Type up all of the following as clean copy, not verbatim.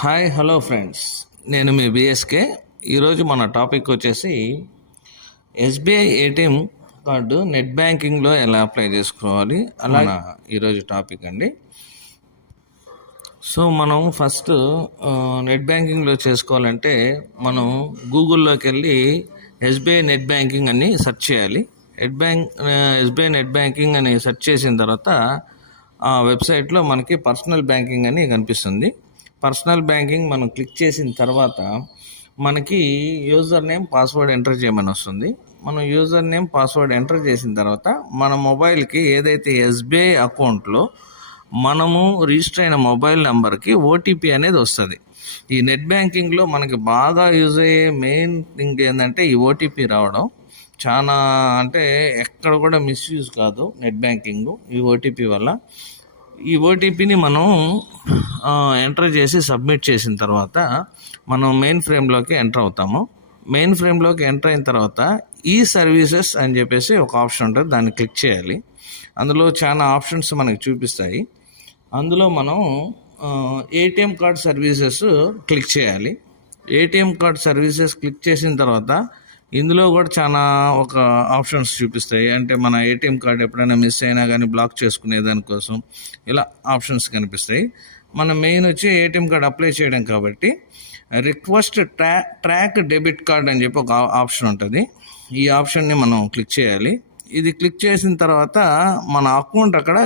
Hi hello friends, నేను మీ BSK. ఈరోజు మన టాపిక్ వచ్చేసి ఎస్బీఐ ఏటీఎం కార్డు నెట్ బ్యాంకింగ్లో ఎలా అప్లై చేసుకోవాలి అలా ఈరోజు టాపిక్ అండి. సో మనం ఫస్ట్ నెట్ బ్యాంకింగ్లో చేసుకోవాలంటే మనం గూగుల్లోకి వెళ్ళి ఎస్బీఐ నెట్ బ్యాంకింగ్ అని సెర్చ్ చేయాలి. ఎస్బీఐ నెట్ బ్యాంకింగ్ అని సెర్చ్ చేసిన తర్వాత ఆ వెబ్సైట్లో మనకి పర్సనల్ బ్యాంకింగ్ అని కనిపిస్తుంది. పర్సనల్ బ్యాంకింగ్ మనం క్లిక్ చేసిన తర్వాత మనకి యూజర్ నేమ్ పాస్వర్డ్ ఎంటర్ చేయమని వస్తుంది. మనం యూజర్ నేమ్ పాస్వర్డ్ ఎంటర్ చేసిన తర్వాత మన మొబైల్కి ఏదైతే ఎస్బీఐ అకౌంట్లో మనము రిజిస్టర్ అయిన మొబైల్ నెంబర్కి ఓటీపీ అనేది వస్తుంది. ఈ నెట్ బ్యాంకింగ్లో మనకి బాగా యూజ్ అయ్యే మెయిన్ థింగ్ ఏంటంటే ఈ ఓటీపీ రావడం. చాలా అంటే ఎక్కడ కూడా మిస్యూజ్ కాదు నెట్ బ్యాంకింగ్ ఈ ఓటీపీ వల్ల. ఈ ఓటీపీని మనం ఎంటర్ చేసి సబ్మిట్ చేసిన తర్వాత మనం మెయిన్ ఫ్రేమ్లోకి ఎంటర్ అవుతాము. మెయిన్ ఫ్రేమ్లోకి ఎంటర్ అయిన తర్వాత ఈ సర్వీసెస్ అని చెప్పేసి ఒక ఆప్షన్ ఉంటుంది, దాన్ని క్లిక్ చేయాలి. అందులో చాలా ఆప్షన్స్ మనకి చూపిస్తాయి. అందులో మనం ఏటీఎం కార్డ్ సర్వీసెస్ క్లిక్ చేయాలి. ఏటీఎం కార్డ్ సర్వీసెస్ క్లిక్ చేసిన తర్వాత ఇందులో కూడా చాలా ఒక ఆప్షన్స్ చూపిస్తాయి. అంటే మన ఏటీఎం కార్డ్ ఎప్పుడైనా మిస్ అయినా కానీ బ్లాక్ చేసుకునే దానికోసం ఇలా ఆప్షన్స్ కనిపిస్తాయి. మన మెయిన్ వచ్చి ఏటీఎం కార్డ్ అప్లై చేయడం కాబట్టి రిక్వెస్ట్ ట్రాక్ డెబిట్ కార్డ్ అని చెప్పి ఒక ఆప్షన్ ఉంటుంది. ఈ ఆప్షన్ని మనం క్లిక్ చేయాలి. ఇది క్లిక్ చేసిన తర్వాత మన అకౌంట్ అక్కడ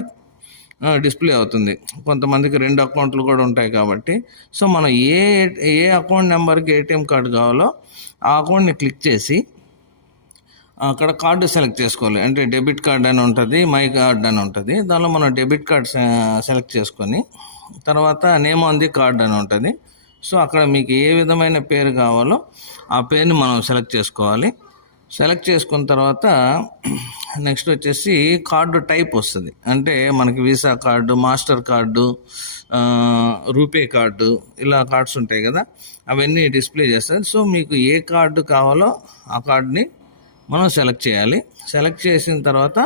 డిస్ప్లే అవుతుంది. కొంతమందికి 2 అకౌంట్లు కూడా ఉంటాయి కాబట్టి సో మనం ఏ అకౌంట్ నెంబర్కి ఏటీఎం కార్డు కావాలో ఆ అకౌంట్ని క్లిక్ చేసి అక్కడ కార్డు సెలెక్ట్ చేసుకోవాలి. అంటే డెబిట్ కార్డ్ అని ఉంటుంది, మై కార్డ్ అని ఉంటుంది. దానిలో మనం డెబిట్ కార్డ్ సెలెక్ట్ చేసుకొని తర్వాత నేమ్ ఆన్ ది కార్డ్ అని ఉంటుంది. సో అక్కడ మీకు ఏ విధమైన పేరు కావాలో ఆ పేరుని మనం సెలెక్ట్ చేసుకోవాలి. సెలెక్ట్ చేసుకున్న తర్వాత నెక్స్ట్ వచ్చేసి కార్డు టైప్ వస్తుంది. అంటే మనకి visa card, master card, RuPay card ఇలా కార్డ్స్ ఉంటాయి కదా, అవన్నీ డిస్ప్లే చేస్తుంది. సో మీకు ఏ కార్డు కావాలో ఆ కార్డుని మనం సెలెక్ట్ చేయాలి. సెలెక్ట్ చేసిన తర్వాత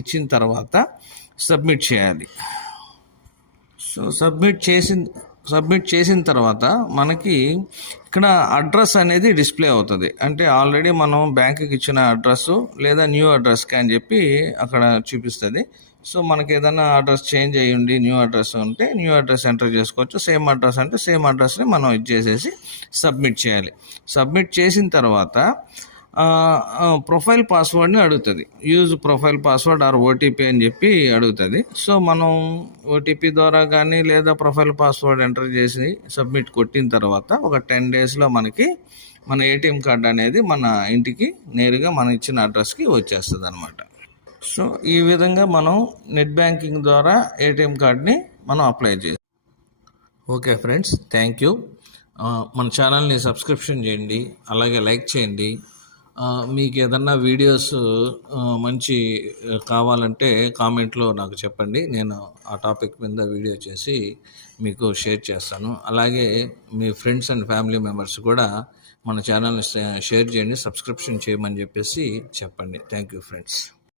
ఇచ్చిన తర్వాత సబ్మిట్ చేయాలి. సో సబ్మిట్ చేసిన తర్వాత మనకి ఇక్కడ అడ్రస్ అనేది డిస్ప్లే అవుతుంది. అంటే ఆల్రెడీ మనం బ్యాంకుకి ఇచ్చిన అడ్రస్ లేదా న్యూ అడ్రస్కి అని చెప్పి అక్కడ చూపిస్తుంది. సో మనకి ఏదైనా అడ్రస్ చేంజ్ అయ్యింది, న్యూ అడ్రస్ ఉంటే న్యూ అడ్రస్ ఎంటర్ చేసుకోవచ్చు. సేమ్ అడ్రస్ అంటే సేమ్ అడ్రస్ని మనం ఇచ్చేసేసి సబ్మిట్ చేయాలి. సబ్మిట్ చేసిన తర్వాత ప్రొఫైల్ పాస్వర్డ్ని అడుగుతుంది. Use profile password or OTP అని చెప్పి అడుగుతుంది. సో మనం ఓటీపీ ద్వారా కానీ లేదా ప్రొఫైల్ పాస్వర్డ్ ఎంటర్ చేసి సబ్మిట్ కొట్టిన తర్వాత ఒక 10 డేస్లో మనకి మన ఏటీఎం కార్డు అనేది మన ఇంటికి నేరుగా మనం ఇచ్చిన అడ్రస్కి వచ్చేస్తుంది అనమాట. సో ఈ విధంగా మనం నెట్ బ్యాంకింగ్ ద్వారా ఏటీఎం కార్డ్ని మనం అప్లై చేయాలి. Okay friends, thank you. మన ఛానల్ని సబ్స్క్రిప్షన్ చేయండి, అలాగే లైక్ చేయండి. మీకు ఏదన్నా వీడియోస్ మంచి కావాలంటే కామెంట్లో నాకు చెప్పండి. నేను ఆ టాపిక్ మీద వీడియో చేసి మీకు షేర్ చేస్తాను. అలాగే మీ ఫ్రెండ్స్ అండ్ ఫ్యామిలీ మెంబర్స్ కూడా మన ఛానల్ని షేర్ చేయండి, సబ్స్క్రిప్షన్ చేయమని చెప్పేసి చెప్పండి. Thank you friends.